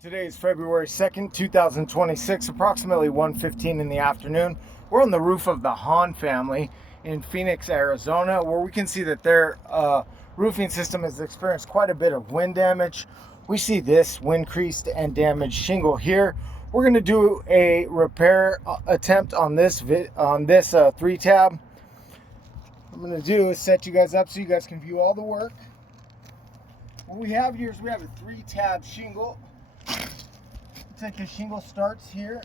Today is February 2nd, 2026, approximately 1:15 in the afternoon. We're on the roof of the Hahn family in Phoenix, Arizona, where we can see that their roofing system has experienced quite a bit of wind damage. We see this wind creased and damaged shingle here. We're going to do a repair attempt on this 3-tab. What I'm going to do is set you guys up so you guys can view all the work. What we have here is we have a 3-tab shingle. Looks like the shingle starts here.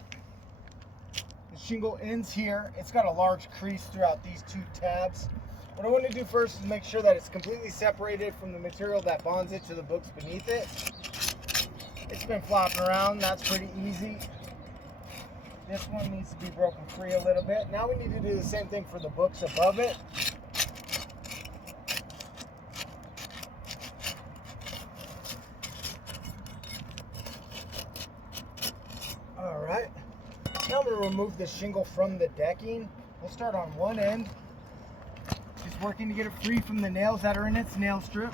The shingle ends here. It's got a large crease throughout these 2 tabs. What I want to do first is make sure that it's completely separated from the material that bonds it to the books beneath it. It's been flopping around. That's pretty easy. This one needs to be broken free a little bit. Now we need to do the same thing for the books above it. Alright, now I'm going to remove the shingle from the decking. We'll start on one end, just working to get it free from the nails that are in its nail strip.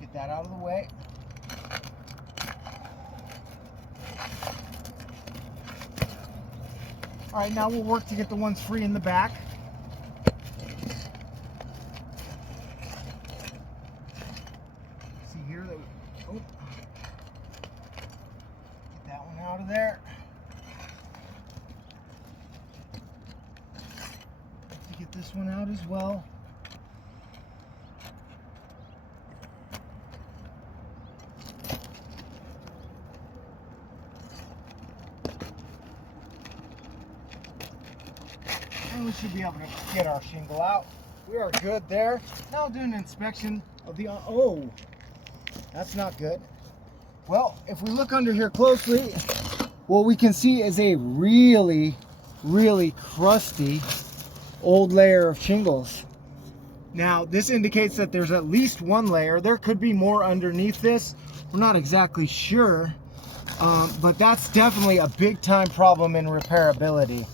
Get that out of the way. Alright, now we'll work to get the ones free in the back. Here that get that one out of there. To get this one out as well. And we should be able to get our shingle out. We are good there. Now I'll do an inspection of the that's not good. Well, if we look under here closely, what we can see is a really crusty old layer of shingles. Now, this indicates that there's at least one layer. There could be more underneath this. We're not exactly sure, but that's definitely a big time problem in repairability.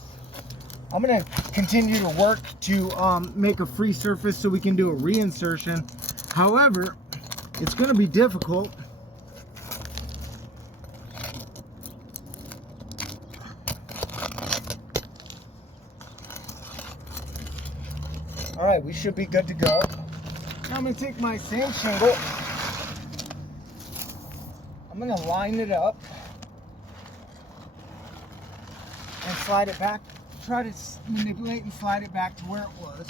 I'm going to continue to work to make a free surface so we can do a reinsertion. However, it's going to be difficult. All right, we should be good to go. Now I'm going to take my same shingle. I'm going to line it up and slide it back. Try to manipulate and slide it back to where it was.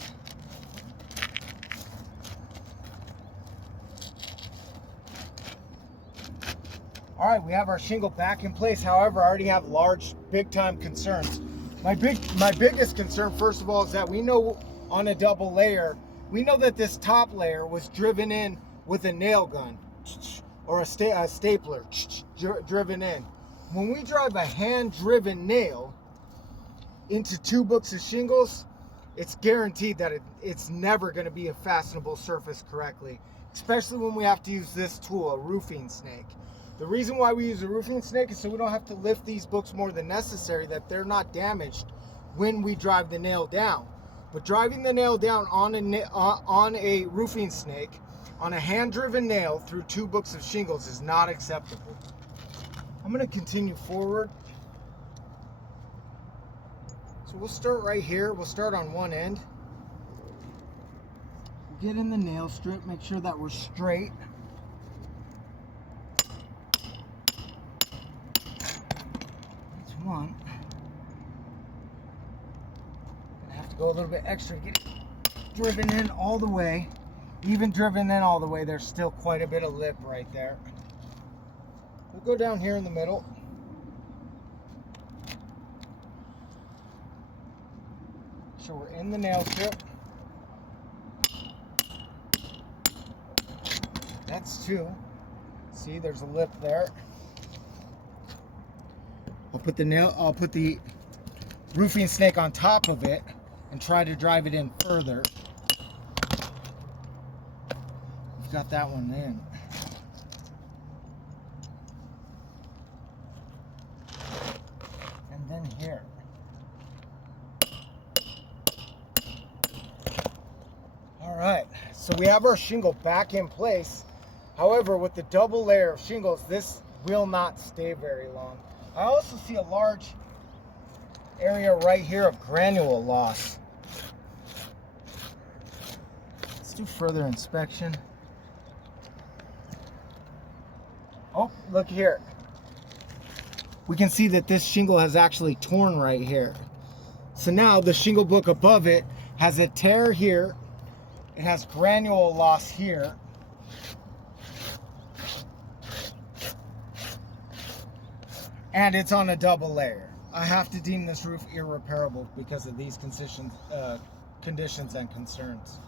All right, we have our shingle back in place. However, I already have large, big-time concerns. My biggest concern, first of all, is that we know on a double layer, we know that this top layer was driven in with a nail gun or a stapler driven in. When we drive a hand-driven nail into 2 books of shingles, it's guaranteed that it's never going to be a fastenable surface correctly, especially when we have to use this tool, a roofing snake. The reason why we use a roofing snake is so we don't have to lift these books more than necessary, that they're not damaged when we drive the nail down. But driving the nail down on a roofing snake, on a hand-driven nail through 2 books of shingles is not acceptable. I'm going to continue forward. So we'll start right here. We'll start on one end. Get in the nail strip, make sure that we're straight. One. Gonna have to go a little bit extra to get it driven in all the way. Even driven in all the way, there's still quite a bit of lip right there. We'll go down here in the middle. So we're in the nail strip. That's 2. See, there's a lip there. I'll put the roofing snake on top of it and try to drive it in further. We've got that one in. And then here. All right, so we have our shingle back in place. However, with the double layer of shingles, this will not stay very long. I also see a large area right here of granule loss. Let's do further inspection. Oh, look here. We can see that this shingle has actually torn right here. So now the shingle book above it has a tear here. It has granule loss here. And it's on a double layer. I have to deem this roof irreparable because of these conditions and concerns.